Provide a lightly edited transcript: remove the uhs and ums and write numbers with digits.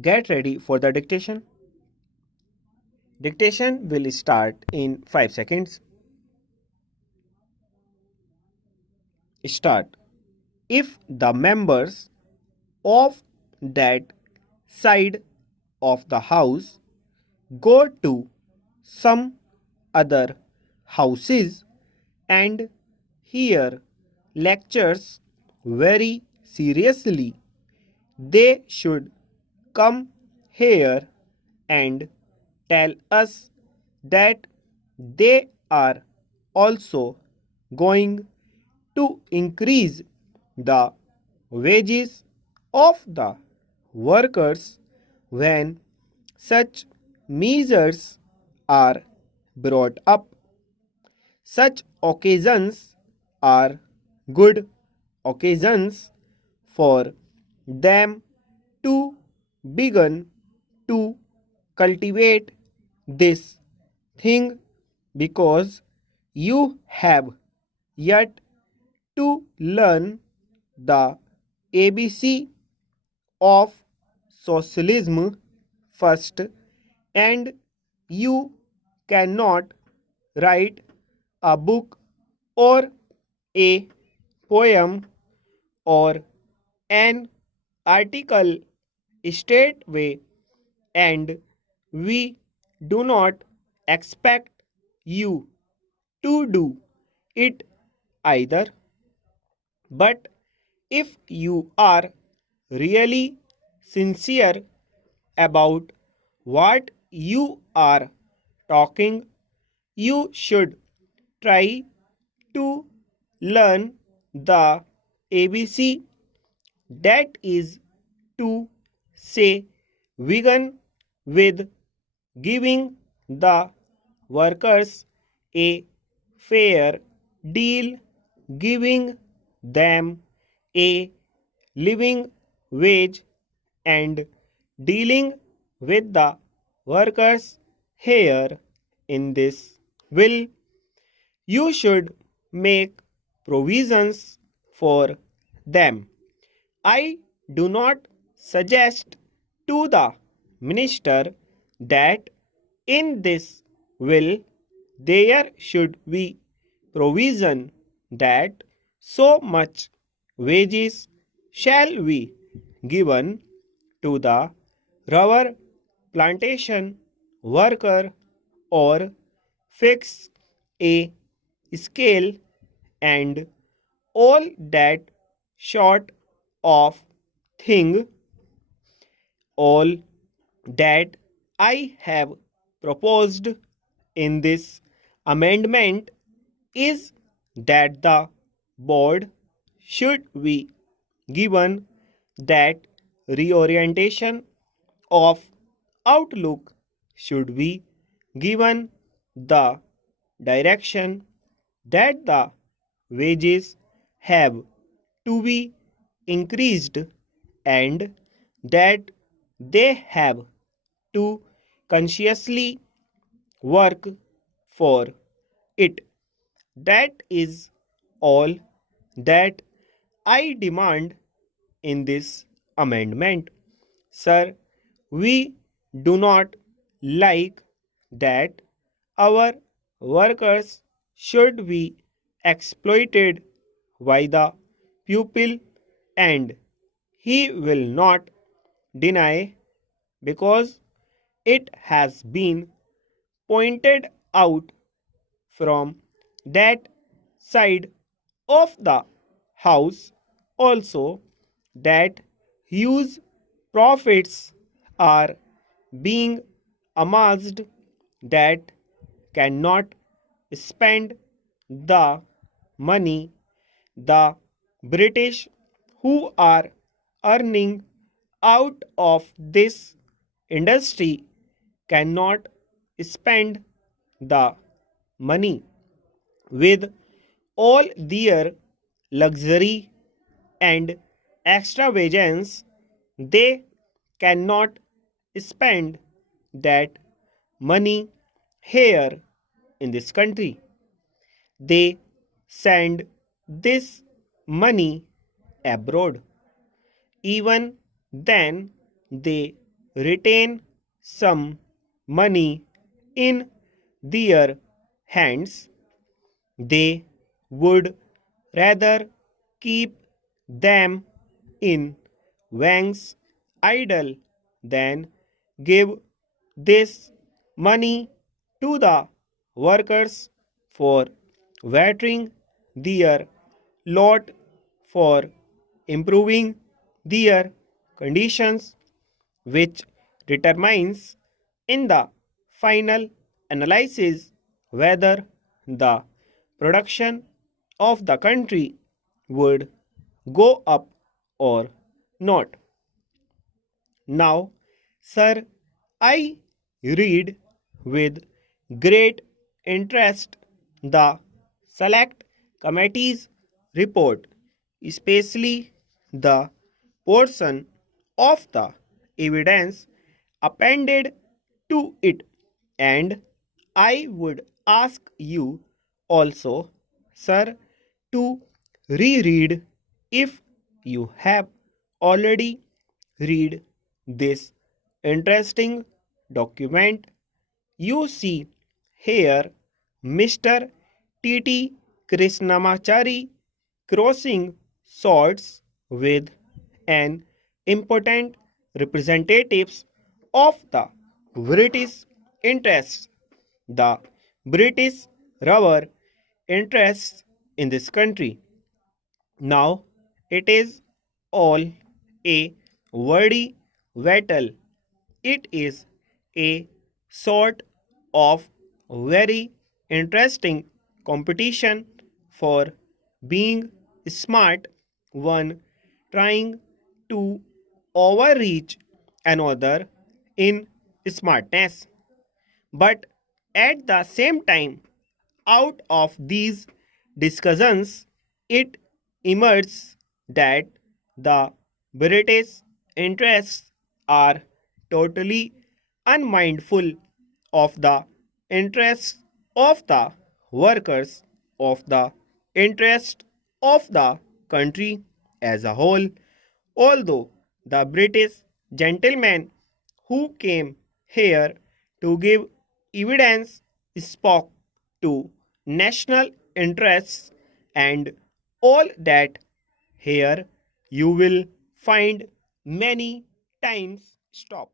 Get ready for the dictation. Dictation will start in 5 seconds. Start. If the members of that side of the house go to some other houses and hear lectures very seriously, they should come here and tell us that they are also going to increase the wages of the workers when such measures are brought up. Such occasions are good occasions for them to begin to cultivate this thing because you have yet to learn the ABC of socialism first, and you cannot write a book or a poem or an article straightway, and we do not expect you to do it either. But if you are really sincere about what you are talking, you should try to learn the ABC, that is to say, vegan, with giving the workers a fair deal, giving them a living wage, and dealing with the workers here in this will. You should make provisions for them. I do not suggest to the minister that in this will there should be provision that so much wages shall be given to the rubber plantation worker, or fix a scale and all that sort of thing. All that I have proposed in this amendment is that the board should be given that reorientation of outlook, should be given the direction that the wages have to be increased, and that they have to consciously work for it. That is all that I demand in this amendment. Sir, we do not like that our workers should be exploited by the pupil, and he will not deny, because it has been pointed out from that side of the house also that huge profits are being amassed that cannot spend the money. The British, who are earning out of this industry, cannot spend the money with all their luxury and extravagance. They cannot spend that money here in this country. They send this money abroad. Even then, they retain some money in their hands, they would rather keep them in banks idle than give this money to the workers for watering their lot, for improving their conditions, which determines in the final analysis whether the production of the country would go up or not. Now, sir, I read with great interest the Select Committee's report, especially the portion of the evidence appended to it, and I would ask you also, sir, to reread if you have already read this interesting document. You see here Mr. T.T. Krishnamachari crossing swords with an important representatives of the British interests, the British rubber interests in this country. Now it is all a wordy battle. It is a sort of very interesting competition for being smart, one trying to overreach another in smartness. But at the same time, out of these discussions, it emerges that the British interests are totally unmindful of the interests of the workers, of the interest of the country as a whole. Although the British gentleman who came here to give evidence spoke to national interests and all that, here you will find many times stop.